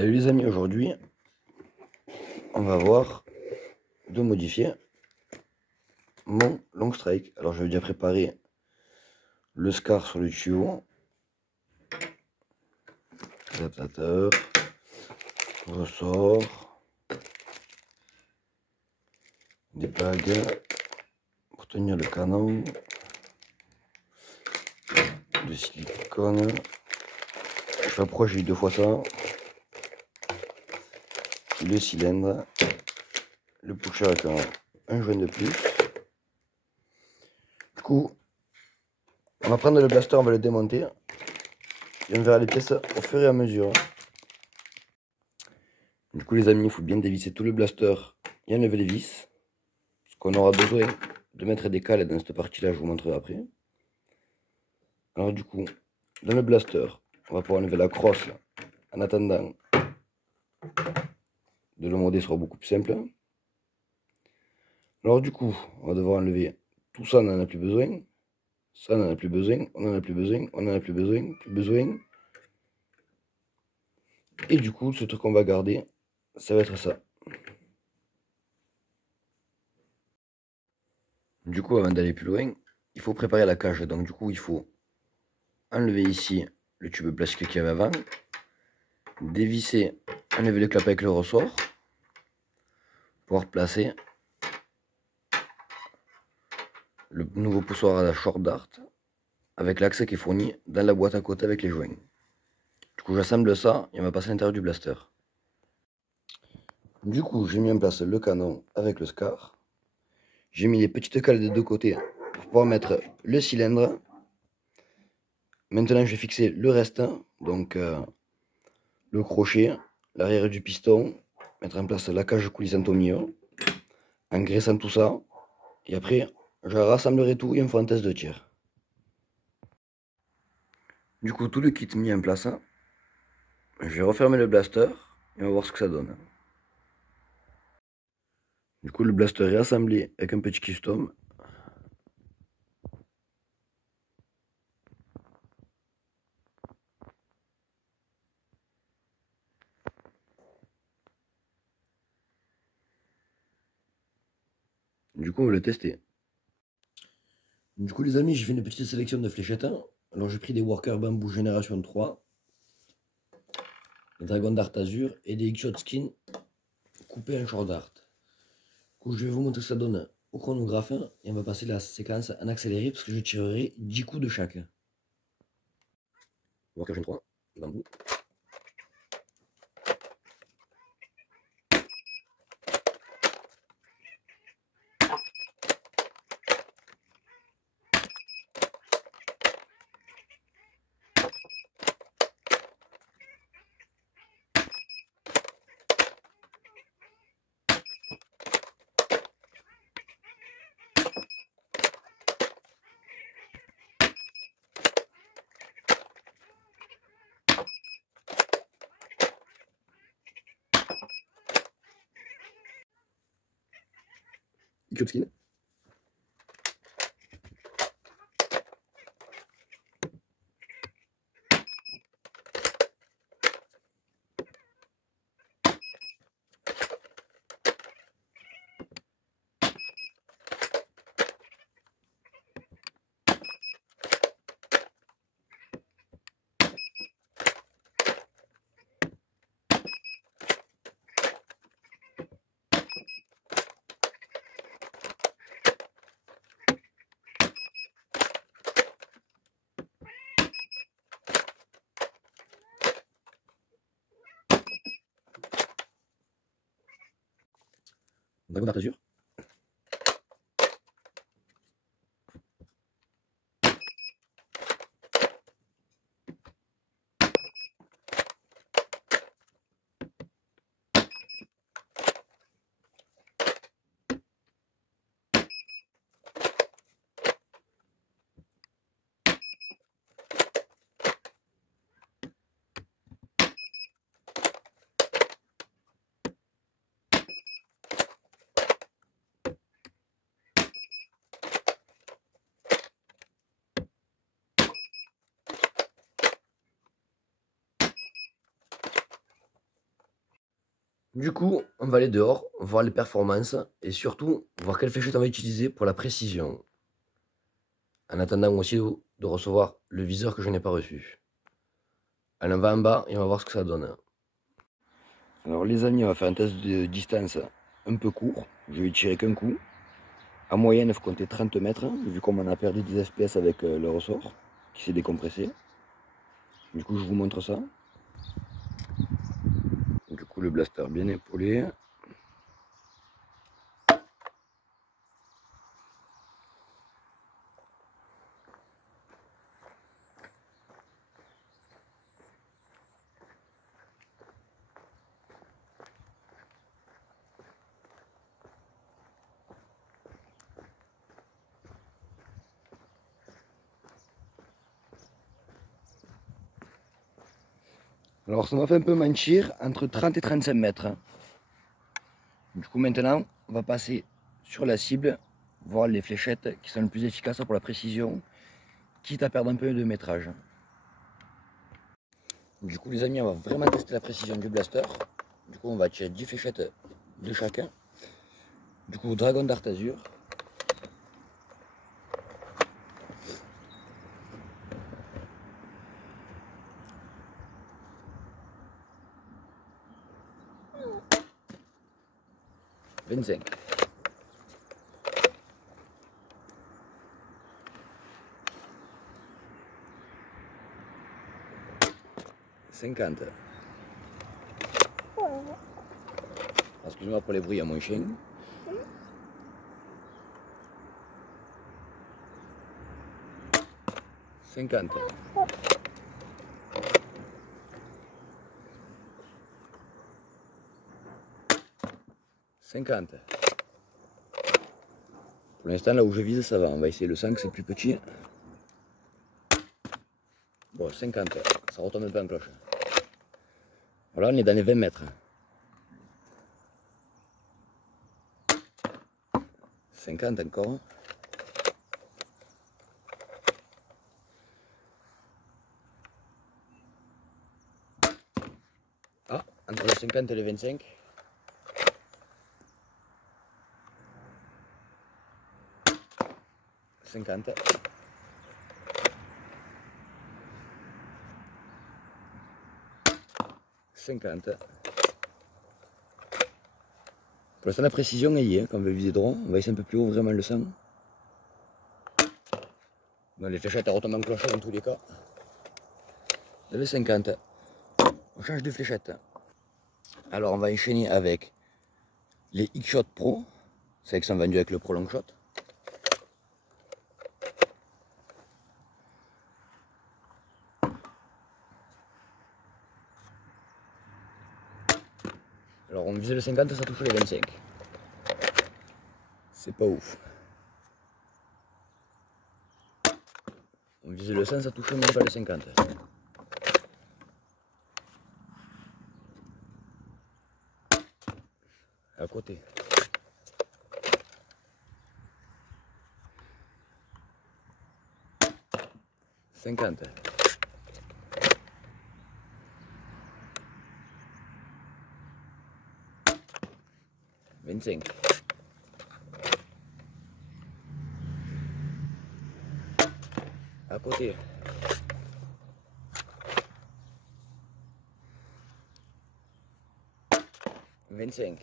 Salut les amis, aujourd'hui on va voir de modifier mon long strike. Alors j'avais déjà préparé le scar sur le tuyau, adaptateur, ressort, des bagues pour tenir le canon, de silicone. Je m'approche, j'ai eu 2 fois ça, le cylindre, le pusher avec un joint de plus. Du coup, on va prendre le blaster, on va le démonter et on verra les pièces au fur et à mesure. Du coup les amis, il faut bien dévisser tout le blaster et enlever les vis. Parce qu'on aura besoin de mettre des cales dans cette partie là, je vous montrerai après. Alors du coup, dans le blaster, on va pouvoir enlever la crosse là, en attendant de le modder sera beaucoup plus simple. Alors du coup, on va devoir enlever tout ça, on n'en a plus besoin. Ça, on n'en a plus besoin, on n'en a plus besoin, on n'en a plus besoin, plus besoin. Et du coup, ce truc qu'on va garder, ça va être ça. Du coup, avant d'aller plus loin, il faut préparer la cage. Donc du coup, il faut enlever ici le tube plastique qu'il y avait avant, dévisser, enlever le clap avec le ressort, pour placer le nouveau poussoir à la short dart avec l'axe qui est fourni dans la boîte à côté avec les joints. Du coup, j'assemble ça et on va passer à l'intérieur du blaster. Du coup, j'ai mis en place le canon avec le scar. J'ai mis les petites cales des deux côtés pour pouvoir mettre le cylindre. Maintenant, je vais fixer le reste, donc le crochet, l'arrière du piston, mettre en place la cage coulissante au milieu, engraissant tout ça. Et après, je rassemblerai tout et on fera un test de tir. Du coup, tout le kit mis en place, je vais refermer le blaster et on va voir ce que ça donne. Du coup, le blaster est assemblé avec un petit custom. Du coup, on va le tester. Du coup, les amis, j'ai fait une petite sélection de fléchettes. Alors, j'ai pris des Worker Bamboo Génération 3, des Dragon Dart Azur et des X-Shot Skin coupés en short dart. Du coup, je vais vous montrer ce que ça donne au chronographe et on va passer la séquence en accéléré parce que je tirerai 10 coups de chaque. Worker Gen 3, bambou. X-Shot Skin. Dragon Dart Azur. Du coup, on va aller dehors, voir les performances et surtout voir quelle fléchette on va utiliser pour la précision. En attendant aussi de recevoir le viseur que je n'ai pas reçu. Allez, on va en bas et on va voir ce que ça donne. Alors les amis, on va faire un test de distance un peu court. Je vais tirer qu'un coup. En moyenne, il faut compter 30 mètres, vu qu'on a perdu des FPS avec le ressort qui s'est décompressé. Du coup, je vous montre ça. Du coup, le blaster bien épaulé. Alors ça m'a fait un peu mentir, entre 30 et 35 mètres. Du coup maintenant, on va passer sur la cible, voir les fléchettes qui sont les plus efficaces pour la précision, quitte à perdre un peu de métrage. Du coup les amis, on va vraiment tester la précision du blaster. Du coup on va tirer 10 fléchettes de chacun. Du coup Dragon Dart Azur. « 25. 50. Excuse-moi pour les bruits à mon chien. 50. 50. Pour l'instant, là où je vise, ça va. On va essayer le 5, c'est plus petit. Bon, 50. Ça retombe un peu en cloche. Voilà, on est dans les 20 mètres. 50 encore. Ah, entre les 50 et les 25. 50. 50. Pour l'instant, la précision est y est, quand on veut viser droit. On va essayer un peu plus haut, vraiment le sang. Bon, les fléchettes elles retombent en cloche dans tous les cas. Le 50. On change de fléchette. Alors, on va enchaîner avec les X-Shot Pro. C'est vrai qu'ils sont vendus avec le Pro Long Shot. Alors on visait le 50, ça touche les 25. C'est pas ouf. On visait le 100, ça touche même pas les 50. À côté. « 50. 25. À côté. 25.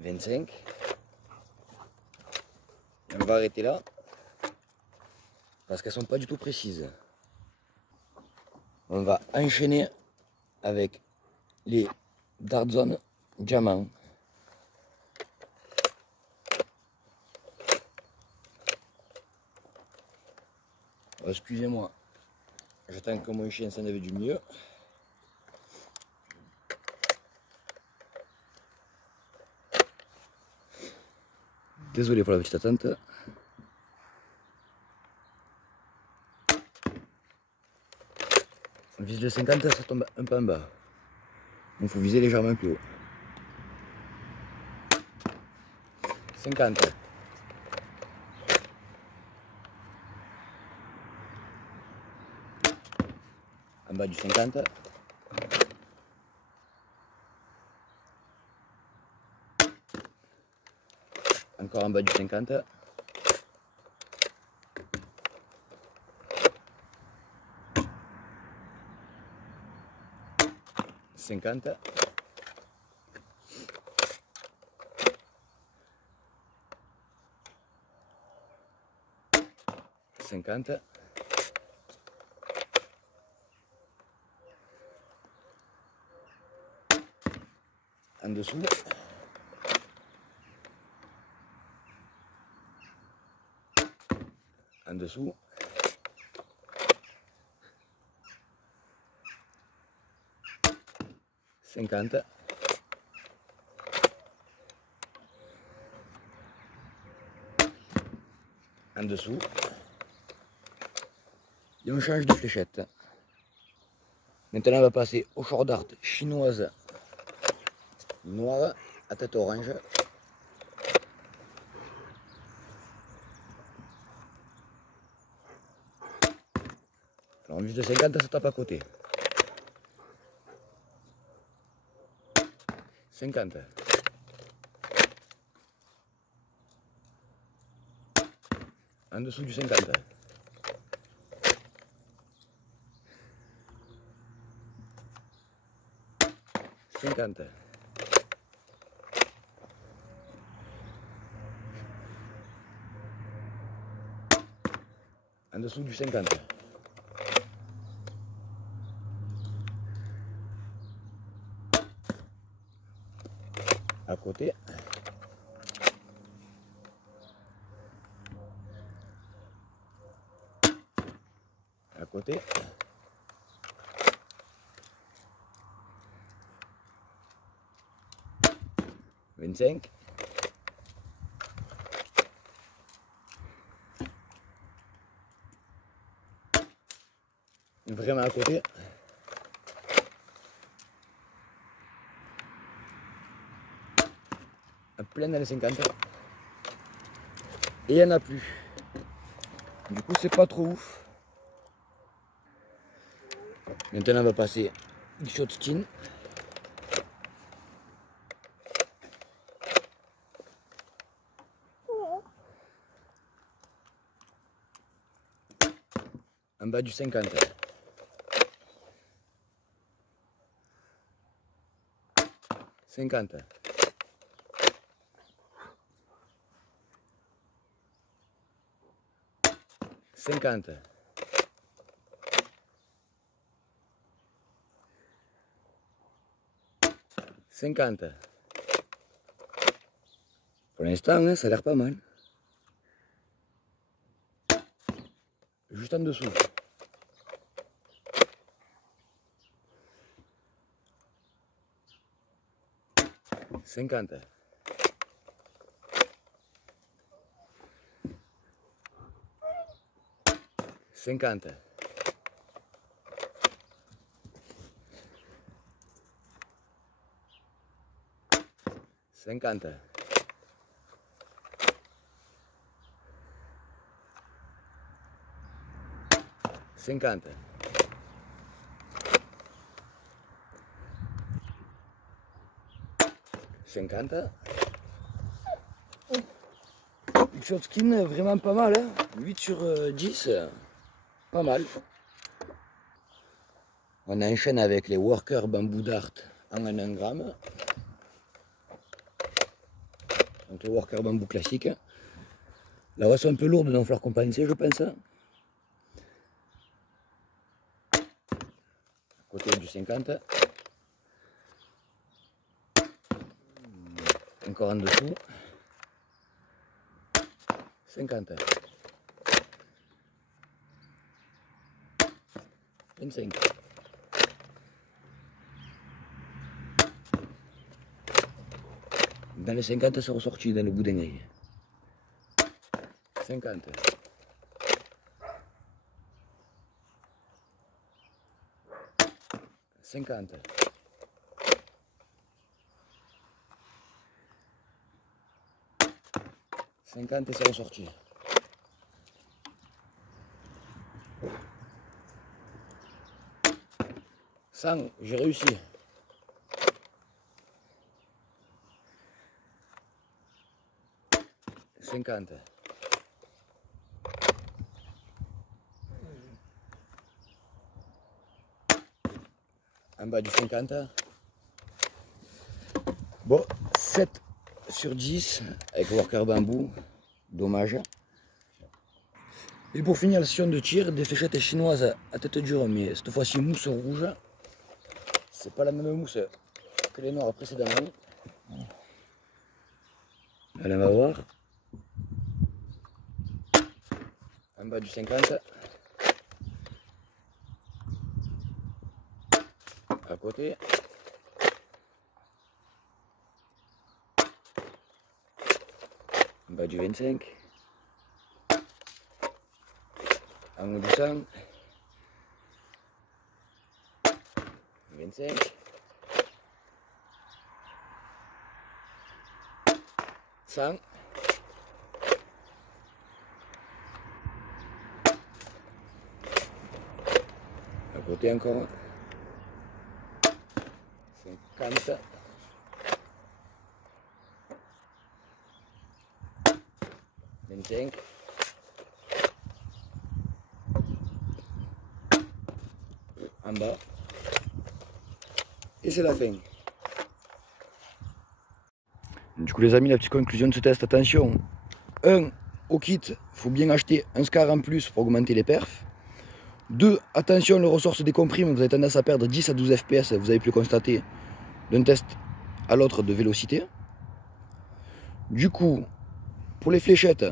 25. On va arrêter là. Parce qu'elles sont pas du tout précises. On va enchaîner avec les Dart Zone Diamant. Oh, excusez-moi. J'attends que mon chien s'en avait du mieux. Désolé pour la petite attente. On vise le 50, ça tombe un peu en bas. Donc il faut viser légèrement plus haut. 50. En bas du 50. Encore en bas du 50. 50. 50. En dessous. En dessous. Cinquante. En dessous. Et on change de fléchette. Maintenant on va passer au short dart chinoise noire à tête orange. Alors en vue de 50, ça tape à côté. 50. En dessous du 50. 50. En dessous du 50. À côté. À côté. 25. Vraiment à côté. Plein dans les 50. Et il n'y en a plus. Du coup, c'est pas trop ouf. Maintenant, on va passer du shot skin. En bas du 50. 50. 50. 50. Pour l'instant, hein, ça a l'air pas mal. Juste en dessous. 50. 50. 50. 50. Le shot skin vraiment pas mal, hein. 8 sur 10, pas mal. On enchaîne avec les workers bambou dart en 1 gramme. Donc les workers bambou classiques. La voix sont un peu lourde, donc il va falloir compenser, je pense. Côté du 50. Encore en dessous. 50. 25. Dans les 50, c'est ressorti dans le bout d'un grille. 50. 50. 50 et c'est ressorti. 50. 100, j'ai réussi. Cinquante. En bas du 50. Bon, 7 sur 10 avec worker bambou. Dommage. Et pour finir la session de tir, des fléchettes chinoises à tête dure, mais cette fois-ci mousse rouge. C'est pas la même mousse que les noirs précédemment. Allez, on va voir. En bas du 50. À côté. En bas du 25. En haut du 100. 25. 100. À côté encore. 50. 25. En bas. Et c'est la fin. Du coup les amis, la petite conclusion de ce test, attention. 1. Au kit, il faut bien acheter un SCAR en plus pour augmenter les perfs. 2. Attention, le ressort se décomprime, vous avez tendance à perdre 10 à 12 fps, vous avez pu le constater d'un test à l'autre de vélocité. Du coup, pour les fléchettes,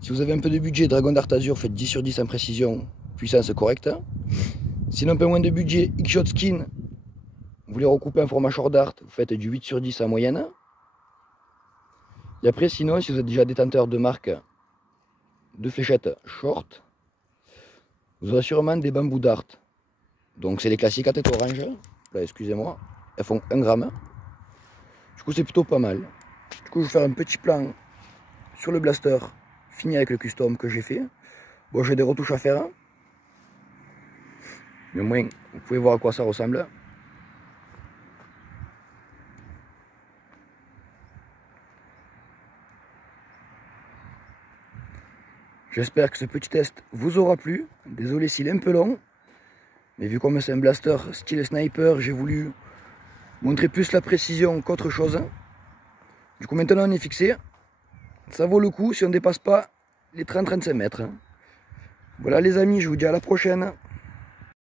si vous avez un peu de budget, Dragon Dart Azur, faites 10 sur 10 en précision, puissance correcte. Sinon, un peu moins de budget, X-Shot Skin, vous les recoupez en format short dart, vous faites du 8 sur 10 en moyenne. Et après, sinon, si vous êtes déjà détenteur de marque de fléchettes short, vous aurez sûrement des bambou dart. Donc c'est les classiques à tête orange. Là, excusez-moi, elles font 1 gramme. Du coup, c'est plutôt pas mal. Du coup, je vais faire un petit plan sur le blaster, fini avec le custom que j'ai fait. Bon, j'ai des retouches à faire. Mais au moins, vous pouvez voir à quoi ça ressemble. J'espère que ce petit test vous aura plu. Désolé s'il est un peu long. Mais vu comme c'est un blaster style sniper, j'ai voulu montrer plus la précision qu'autre chose. Du coup maintenant on est fixé. Ça vaut le coup si on ne dépasse pas les 30-35 mètres. Voilà les amis, je vous dis à la prochaine.